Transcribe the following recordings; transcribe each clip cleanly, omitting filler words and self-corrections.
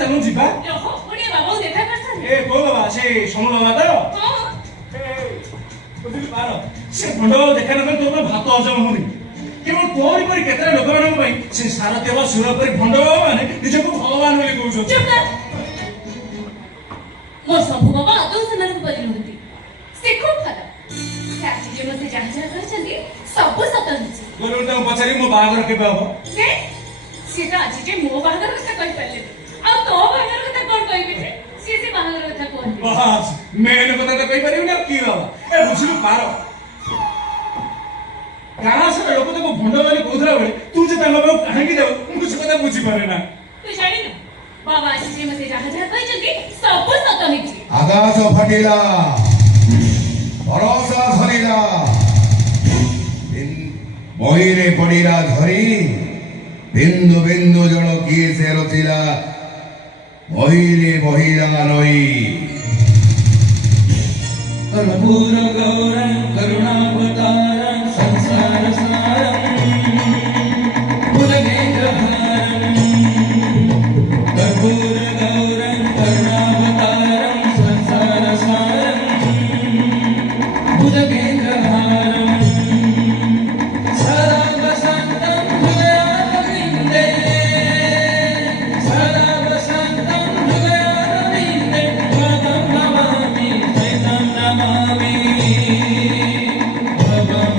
ଚାଲୁ ଯିବା। ରହ ଗୋଟେ ବାବାଙ୍କୁ ଦେଖା କରିଥାନ୍ତି। ଏ କୋ ବାବା ସେ ସମୁ ବାବା ତ? ହଁ। ବୁଝିଲି ପାର ସେ ଭଣ୍ଡ ବାବା ଦେଖା ନକଲେ ତୋର ଭାତ ହଜମ ହଉନି। କେବଳ ତୋରି ପରି କେତେଟା ଲୋକମାନଙ୍କ ପାଇଁ ସେ ସାରଥୀ ବା ସୁର ପରି ଭଣ୍ଡ ବାବା ମାନେ ନିଜକୁ ଭଗବାନ ବୋଲି କହୁଛନ୍ତି। ଚୁପ କର। ମୋ ସବୁ ବାବା ଆଦୌ ସେମାନଙ୍କୁ ପରି ନୁହନ୍ତି। ସେ ଖୁବ୍ ଭଲ। ସେ ଆଜି ଯେ ମୋତେ ଯାହା ଯାହା କହିଛନ୍ତି ସବୁ ସତ ହେଇଛି। ଗଲୁ ତାଙ୍କୁ ପଚାରି ମୋ ବାହାଘର କେବେ ହବ? ସେ ତ ଆଜି ଯେ ମୋ ବାହାଘର କଥା କହିପାରିଲେନି ଆଉ ତୋ ବାହାଘର କଥା କଣ କହିବେ ଯେ? ସେ ବାହାଘର କଥା କୁହନ୍ତି। ବାସ୍ ମେନ୍ କଥା ତ କହିପାରିବିନି ଆଉ କି ବାବା। ଏ ବୁଝିଲୁ ପାର ଗାଁ ସାରା ଲୋକ ତାକୁ ଭଣ୍ଡ ବୋଲି କହୁଥିଲା ବେଳେ ତୁ ଯେ ତାଙ୍କ ପାଖକୁ କାହିଁକି ଯାଉ ମୁଁ ସେ କଥା ବୁଝିପାରେ ନା। ତୁ ଜାଣିନୁ ବାବା ଆଜି ଯେ ମୋତେ ଯାହା ଯାହା କହିଛନ୍ତି ସବୁ ସତ ହେଇଛି। ଆକାଶ ଫାଟିଲା ବରଷା ଝରିଲା ବହିରେ ପଡ଼ିଲା ଝରି ବିନ୍ଦୁ ବିନ୍ଦୁ ଜଳ କିଏ ସେ ରଚିଲା ବହିରେ ବହିଲା ନଈ। कर्पूर गौरं करुणावतारं संसार सारं भुजगेन्द्रहारं कर्पूर गौरं करुणावतारं संसार सारं भुजगेन्द्रहारं सदा वसन्तं हृदयारविन्दे सदा वसन्तं हृदयारविन्दे त्वं नमामि सैतं नमामि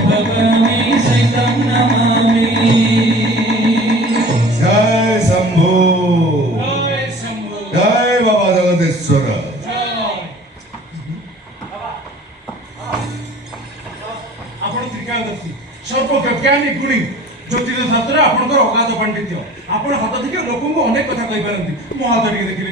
भवामि सैतं नमामि। जय शंभु ଜୟ ଶମ୍ଭୁ। जय बाबा जगदीश्वर। ଆପଣ ତ୍ରିକାଳଦର୍ଶୀ ସର୍ବଜ୍ଞାନୀ ଗୁଣୀ ଜ୍ୟୋତିଷ ଶାସ୍ତ୍ର ଆପଣଙ୍କର ଅଗାଧ ପାଣ୍ଡିତ୍ୟ। ଆପଣ ହାତ ଦେଖି ଲୋକଙ୍କୁ ଅନେକ କଥା କହିପାରନ୍ତି। ମୋ ହାତ ଟିକେ ଦେଖିଲେ